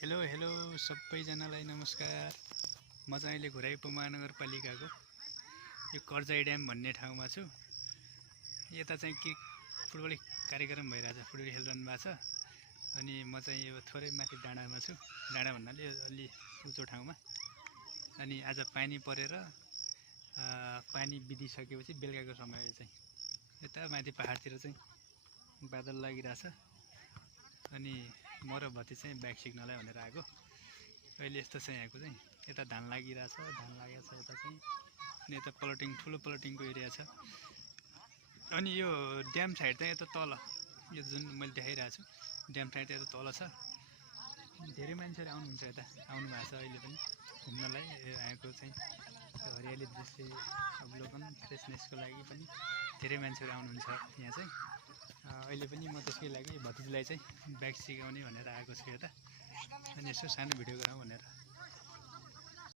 Hello hello सबैजनालाई नमस्कार। म चाहिँ अहिले घुराइपो महानगरपालिकाको यो कर्जाई ड्याम भन्ने ठाउँमा छु। यता चाहिँ के फुटबल कार्यक्रम भइरहेछ, फुटबल खेलिरहनु भएको छ। अनि म चाहिँ यो थोरै माथि डाँडामा छु। डाँडा भन्नाले अलि उच्चो ठाउँमा। अनि आज पानी परेर पानी बिदिसकेपछि बेलुकाको समय चाहिँ यता माथि पहाडतिर चाहिँ बादल लागिरहेछ। अनि म र भति चाहिँ बाइक सिक्नलाई भनेर आएको। अहिले यस्तो चाहिँ आएको चाहिँ यता धान लागिरहेछ, धान लागेको छ यता चाहिँ। अनि यता प्लटिङ, ठुलो प्लटिङको एरिया छ। अनि यो ड्याम साइड चाहिँ यता तल, यो जुन मैले देखाइरहेको छु ड्याम साइड यता तल छ। धेरै मान्छेहरू आउनुहुन्छ, यता आउनु भएको छ अहिले पनि घुम्नलाई आएको चाहिँ। यो हरियाली दृश्य अवलोकन फ्रेसनेसको लागि पनि धेरै मान्छेहरू आउनुहुन्छ यहाँ चाहिँ। अहिले पनि म त्यसकै लागि भतिजीलाई चाहिँ बाइक सिकाउने भनेर आएको छु यता। अनि यसो सानो भिडियो गरौँ भनेर।